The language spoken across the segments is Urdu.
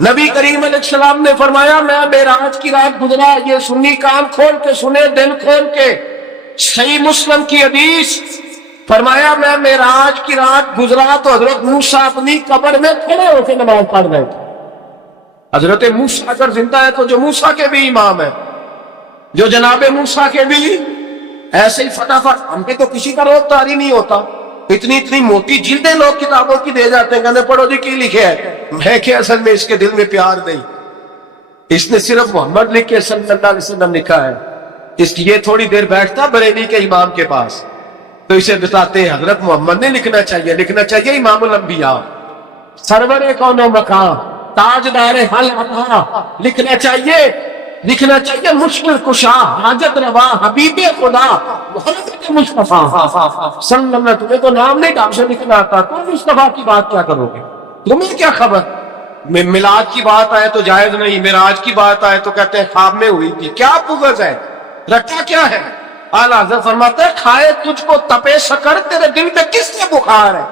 نبی کریم علیہ السلام نے فرمایا میں معراج کی رات گزرا، یہ سنی کان کھول کے سنے، دل کھول کے، صحیح مسلم کی حدیث، فرمایا میں معراج کی رات گزرا تو حضرت موسیٰ اپنی قبر میں کھڑے ہو کے نماز پڑھ رہے تھے۔ حضرت موسیٰ اگر زندہ ہے تو جو موسیٰ کے بھی امام ہے، جو جناب موسیٰ کے بھی ایسے ہی فٹافٹ، ہم پہ تو کسی کا روک تاری نہیں ہوتا، اتنی موٹی جلدیں لوگ کتابوں کی دے جاتے ہیں، کہتے پڑھو جی کی لکھے ہے، میں کہ اصل میں اس کے دل میں پیار نہیں، اس نے صرف محمد لکھ کے صلی اللہ علیہ وسلم لکھا ہے، اس لیے تھوڑی دیر بیٹھتا بریلی کے امام کے پاس تو اسے بتاتے ہیں حضرت محمد نے لکھنا چاہیے امام الانبیاء، سرور کون و مقام، تاجدار حل لکھنا چاہیے مشکل کشا، حاجت روا، حبیب خدا محمد مصطفیٰ صلی اللہ علیہ وسلم۔ تمہیں تو نام نہیں ڈھنگ سے لکھنا آتا، تم مصطفیٰ کی بات کیا کرو گے؟ تمہیں کیا خبر؟ میلاد کی بات آئے تو جائز نہیں، معراج کی بات آئے تو کہتے ہیں خواب میں ہوئی تھی، کیا بغض ہے، رکھا کیا ہے؟ اعلیٰ حضرت فرماتے ہیں کھائے تجھ کو تپے سکر، تیرے دل میں کس سے بخار ہے؟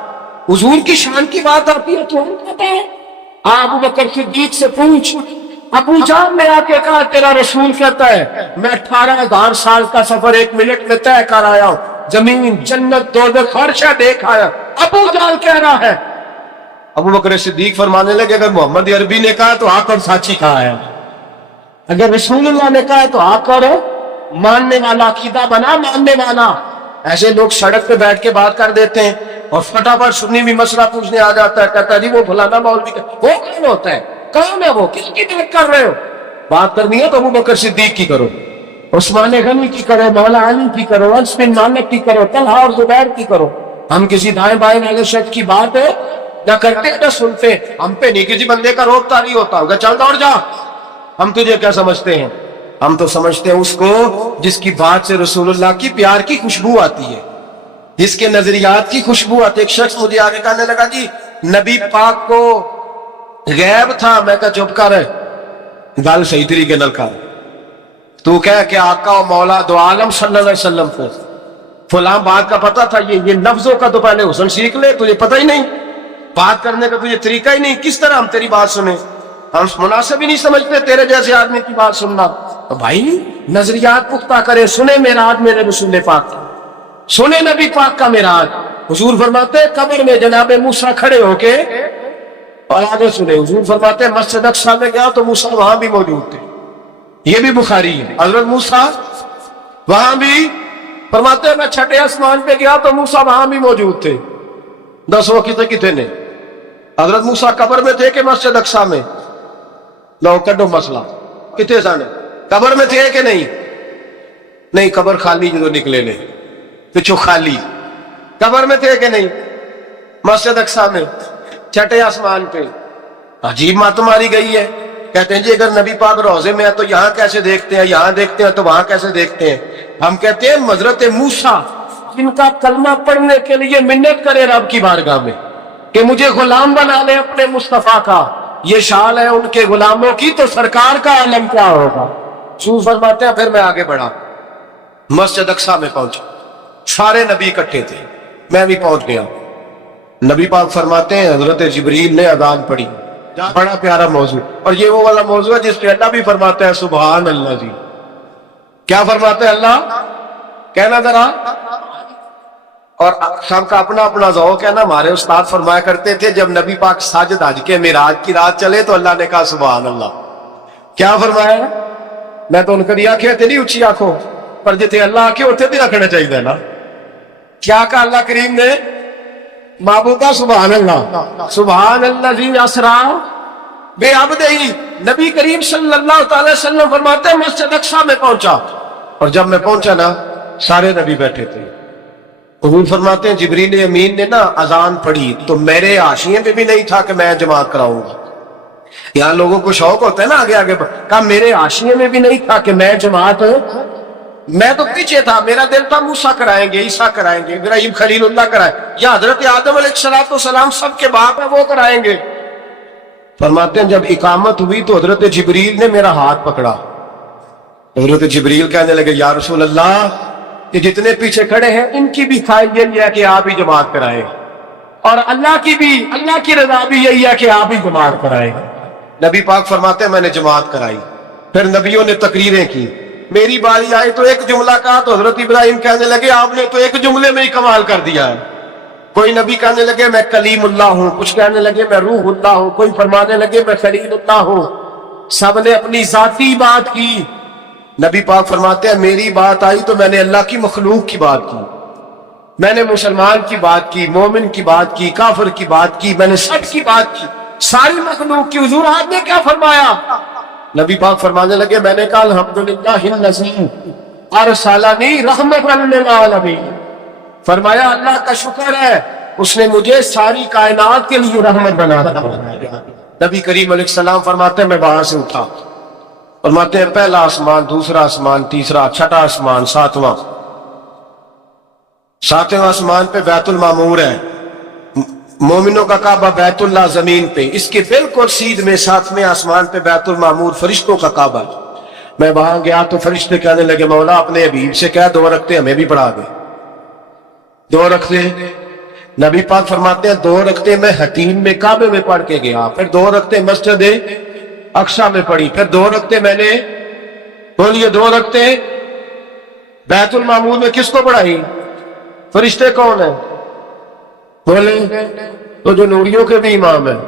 حضور کی شان کی بات آتی ہے تو ہم کہتے ہیں ابو بکر صدیق سے پوچھ، ابو جان نے آ کے کہا تیرا رسول کہتا ہے میں 18,000 سال کا سفر 1 منٹ میں طے کر آیا ہوں، زمین جنت دوزخ ہر شے دیکھ آیا، ابو جان کہہ رہا ہے۔ ابو بکر صدیق فرمانے لگے اگر محمد عربی نے کہا تو آ کر سچ ہی کہا ہے، اگر رسول اللہ نے کہا تو آ کر ماننے والا، عقیدہ بنا ماننے والا۔ ایسے لوگ سڑک پہ بیٹھ کے بات کر دیتے ہیں اور فٹافٹ سنی بھی مسئلہ پوچھنے آ جاتا ہے، کہتا ہے جی وہ فلانا مولوی کا، وہ کون ہوتا ہے، کون ہے وہ، کس کی بات کر رہے ہو؟ بات کرنی ہے تو ابو بکر صدیق کی کرو، عثمان غنی کی کرو، مولا علی کی کرو، انس بن مالک کی کرو، طلحہ اور زبیر کی کرو۔ ہم کسی دائیں بائیں والے شخص کی بات ہے نہ کرتے نہ سنتے، ہم پہ نہیں کسی بندے کا روکتا نہیں ہوتا ہوگا چل دوڑ جا، ہم تجھے کیا سمجھتے ہیں؟ ہم تو سمجھتے ہیں اس کو جس کی بات سے رسول اللہ کی پیار کی خوشبو آتی ہے، جس کے نظریات کی خوشبو آتی ہے۔ ایک شخص مجھے آگے کہنے لگا جی نبی پاک کو غیب تھا، میں کہا چپ کر ہے، گل صحیح طریقے نال کر، تو کہہ کہ آقا و مولا دو عالم صلی اللہ علیہ وسلم کو فلاں بات کا پتہ تھا، یہ لفظوں کا تو پہلے حسن سیکھ لے، تجھے پتہ ہی نہیں، بات کرنے کا تجھے طریقہ ہی نہیں، کس طرح ہم تیری بات سنیں؟ ہم مناسب ہی نہیں سمجھتے تیرے جیسے آدمی کی بات سننا۔ تو بھائی نظریات پختہ کرے، سنے معراج میرے رسول پاک کا، سنے نبی پاک کا معراج۔ حضور فرماتے قبر میں جناب موسیٰ کھڑے ہو کے، اور آگے سنے حضور فرماتے ہیں مسجد اقصیٰ میں گیا تو موسیٰ وہاں بھی موجود تھے، یہ بھی بخاری ہے، حضرت موسیٰ وہاں بھی فرماتے ہیں میں چھٹے آسمان پہ گیا تو موسیٰ وہاں بھی موجود تھے۔ 10 وہ کتنے نے حضرت موسیٰ قبر میں تھے کہ مسجد اقصیٰ میں؟ لو کڈو مسئلہ کتنے سانے قبر میں تھے کہ نہیں قبر خالی جو نکلے نے پچھو خالی، قبر میں تھے کہ نہیں؟ مسجد اقصیٰ میں چھٹے آسمان پہ۔ عجیب بات ماری گئی ہے، کہتے ہیں جی اگر نبی پاک روضے میں ہے تو یہاں کیسے دیکھتے ہیں، یہاں دیکھتے ہیں تو وہاں کیسے دیکھتے ہیں؟ ہم کہتے ہیں حضرت موسیٰ جن کا کلمہ پڑھنے کے لیے منت کرے رب کی بارگاہ میں کہ مجھے غلام بنا لے اپنے مصطفیٰ کا، یہ شان ہے ان کے غلاموں کی، تو سرکار کا عالم کیا ہوگا؟ رسول فرماتے ہیں پھر میں آگے بڑھا، مسجد اقصیٰ میں پہنچا، سارے نبی اکٹھے تھے، میں بھی پہنچ گیا۔ نبی پاک فرماتے ہیں حضرت جبریل نے اذان پڑھی، بڑا پیارا موضوع، اور یہ وہ والا موضوع ہے جس پہ اللہ بھی فرماتا ہے سبحان اللہ جی، کیا فرماتے ہیں اللہ؟ کہنا ذرا، اور سب کا اپنا اپنا ذوق ہے نا۔ ہمارے استاد فرمایا کرتے تھے جب نبی پاک ساجد حج کے معراج کی رات چلے تو اللہ نے کہا سبحان اللہ، کیا فرمایا؟ میں تو ان کو دیا کہ تیری اچھی آنکھوں پر جتنے اللہ آکے اتنے بھی رکھنا چاہیے نا۔ کیا کہا اللہ کریم نے؟ معبودہ سبحان اللہ، سبحان الذی اسریٰ بعبدہ۔ نبی کریم صلی اللہ تعالی وسلم فرماتے ہیں مسجد اقصیٰ میں پہنچا، اور جب میں پہنچا نا سارے نبی بیٹھے تھے۔ حضور فرماتے ہیں جبریل امین نے نا اذان پڑھی تو میرے حاشیے پہ بھی نہیں تھا کہ میں جماعت کراؤں گا، یہاں لوگوں کو شوق ہوتا ہے نا آگے آگے، کہا میرے حاشیے میں بھی نہیں تھا کہ میں جماعت، میں تو پیچھے تھا، میرا دل تھا موسیٰ کرائیں گے، عیسیٰ کرائیں گے، ابراہیم خلیل اللہ کرائیں، یا حضرت آدم علیہ السلام سب کے باپ ہیں وہ کرائیں گے۔ فرماتے ہیں جب اقامت ہوئی تو حضرت جبریل نے میرا ہاتھ پکڑا، حضرت جبریل کہنے لگے یا رسول اللہ یہ جتنے پیچھے کھڑے ہیں ان کی بھی خواہش یہی ہے کہ آپ ہی جماعت کرائیں، اور اللہ کی رضا بھی یہی ہے کہ آپ ہی جماعت کرائیں۔ نبی پاک فرماتے ہیں میں نے جماعت کرائی، پھر نبیوں نے تقریریں کی، میری باری آئی تو ایک جملہ کہا تو حضرت ابراہیم کہنے لگے آپ نے تو ایک جملے میں ہی کمال کر دیا ہے۔ کوئی نبی کہنے لگے میں کلیم اللہ ہوں، کچھ کہنے لگے میں روح اللہ ہوں، کوئی فرمانے لگے میں خلیل اللہ ہوں، سب نے اپنی ذاتی بات کی۔ نبی پاک فرماتے ہیں میری بات آئی تو میں نے اللہ کی مخلوق کی بات کی، میں نے مسلمان کی بات کی، مومن کی بات کی، کافر کی بات کی، میں نے سب کی بات کی، ساری مخلوق کی۔ حضور آپ نے کیا فرمایا؟ نبی پاک فرمانے لگے میں نے کہا الحمدللہ الذی ارسلنی رحمۃ للعالمین، فرمایا اللہ کا شکر ہے اس نے مجھے ساری کائنات کے لیے رحمت بنا دیا۔ نبی کریم علیہ السلام فرماتے ہیں میں وہاں سے اٹھا، فرماتے ہیں پہلا آسمان، دوسرا آسمان، تیسرا، چھٹا آسمان، ساتواں آسمان پہ بیت المعمور ہے، مومنوں کا کعبہ بیت اللہ زمین پہ، اس کے بالکل سیدھ میں ساتویں آسمان پہ بیت المعمور فرشتوں کا کعبہ۔ میں وہاں گیا تو فرشتے کہنے لگے مولا اپنے حبیب سے کہہ 2 رکعتیں ہمیں بھی پڑھا دے۔ 2 رکعتیں، نبی پاک فرماتے ہیں 2 رکعتیں میں حتیم میں کعبے میں پڑھ کے گیا، پھر 2 رکعتیں مسجد اقصی میں پڑھی، پھر 2 رکعتیں میں نے، بولیے 2 رکعتیں بیت المعمور میں کس کو پڑھائی؟ فرشتے کون ہیں؟ بولے تو جو نوریوں کے بھی امام ہیں۔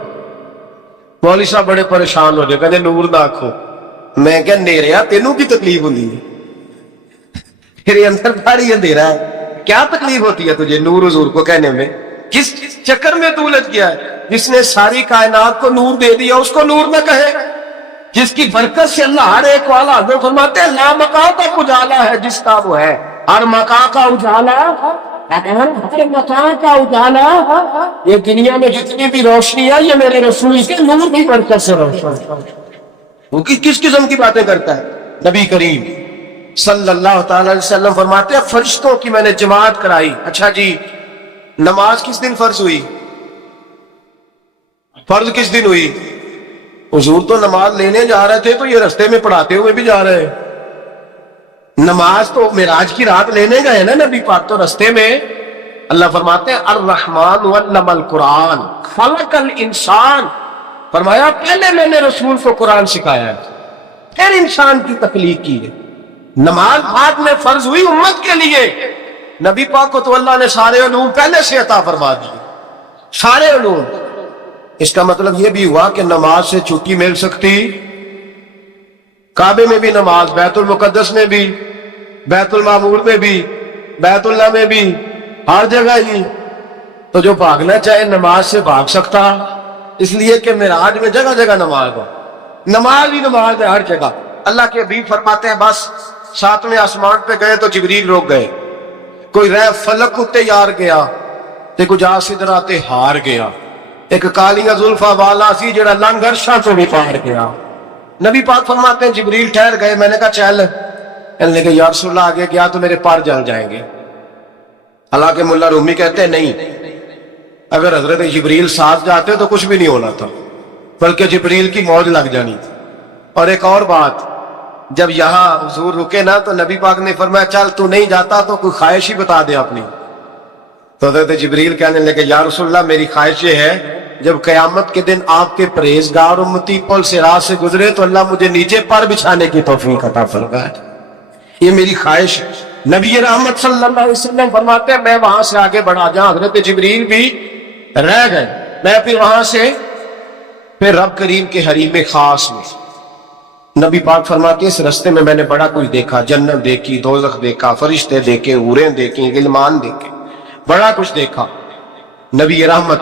مولوی صاحب بڑے پریشان ہو گئے، کہتے نور نہ آکھو۔ میں کہ نیریا تینوں کی تکلیف ہوتی ہے، تیرے اندر بھاری اندھیرا ہے، کیا تکلیف ہوتی ہے تجھے نور حضور کو کہنے میں؟ کس چکر میں تو الجھ گیا ہے؟ جس نے ساری کائنات کو نور دے دیا اس کو نور نہ کہے؟ جس کی برکت سے اللہ ہر ایک والا حضرت فرماتے ہیں لا مکان تک اجالا ہے جس کا وہ ہے، ہر مکان کا اجالا، ہر مکان کا اجالا، یہ دنیا میں جتنی بھی روشنی ہے یہ میرے رسول کے نور کی برکت سے روشن۔ وہ کس قسم کی باتیں کرتا ہے؟ نبی کریم صلی اللہ تعالی علیہ وسلم فرماتے ہیں فرشتوں کی میں نے جماعت کرائی۔ اچھا جی نماز کس دن فرض ہوئی؟ فرض کس دن ہوئی؟ حضور تو نماز لینے جا رہے تھے تو یہ رستے میں پڑھاتے ہوئے بھی جا رہے ہیں۔ نماز تو معراج کی رات لینے گئے نا نبی پاک، تو رستے میں اللہ فرماتے ہیں الرحمن علم القرآن خلق الانسان، فرمایا پہلے میں نے رسول کو قرآن سکھایا ہے پھر انسان کی تخلیق کی ہے۔ نماز بعد میں فرض ہوئی امت کے لیے، نبی پاک کو تو اللہ نے سارے علوم پہلے سے عطا فرما دیے، سارے علوم۔ اس کا مطلب یہ بھی ہوا کہ نماز سے چھٹی مل سکتی، کعبے میں بھی نماز، بیت المقدس میں بھی، بیت المعمور میں بھی، بیت اللہ میں بھی، ہر جگہ ہی۔ تو جو بھاگنا چاہے نماز سے بھاگ سکتا، اس لیے کہ معراج میں جگہ جگہ نماز ہو، نماز ہی نماز ہے ہر جگہ۔ اللہ کے حبیب فرماتے ہیں بس 7ویں آسمان پہ گئے تو جبریل روک گئے، کوئی رہ فلک اتے یار گیا تے کچھ آسدرا تے ہار گیا، ایک کالیاں زلفاں والا سی جڑا لنگ عرشاں تو بھی پار گیا۔ نبی پاک فرماتے ہیں جبریل ٹھہر گئے، میں نے کہا چل، کہنے لگے یا رسول اللہ آگے گیا تو میرے پار جل جائیں گے۔ حالانکہ ملا رومی کہتے ہیں نہیں، اگر حضرت جبریل ساتھ جاتے تو کچھ بھی نہیں ہونا تھا، بلکہ جبریل کی موج لگ جانی تھی۔ اور ایک اور بات، جب یہاں حضور رکے نا تو نبی پاک نے فرمایا چل تو نہیں جاتا تو کوئی خواہش ہی بتا دے اپنی۔ تو حضرت جبریل کہنے لگے یا رسول اللہ میری خواہش یہ ہے جب قیامت کے دن آپ کے پرہیزگار امتی پل سے راہ سے گزرے تو اللہ مجھے نیچے پر بچھانے کی توفیق عطا فرمائے، یہ میری خواہش ہے۔ نبی رحمت صلی اللہ علیہ وسلم فرماتے ہیں میں وہاں سے آگے بڑھا جاؤں، حضرت جبریل بھی رہ گئے، میں پھر وہاں سے پھر رب کریم کے حریم خاص میں۔ نبی پاک فرماتے ہیں اس رستے میں نے بڑا کچھ دیکھا، جنت دیکھی، دوزخ دیکھا، فرشتے دیکھے، حوریں دیکھی، غلمان دیکھے، بڑا کچھ دیکھا۔ نبی رحمت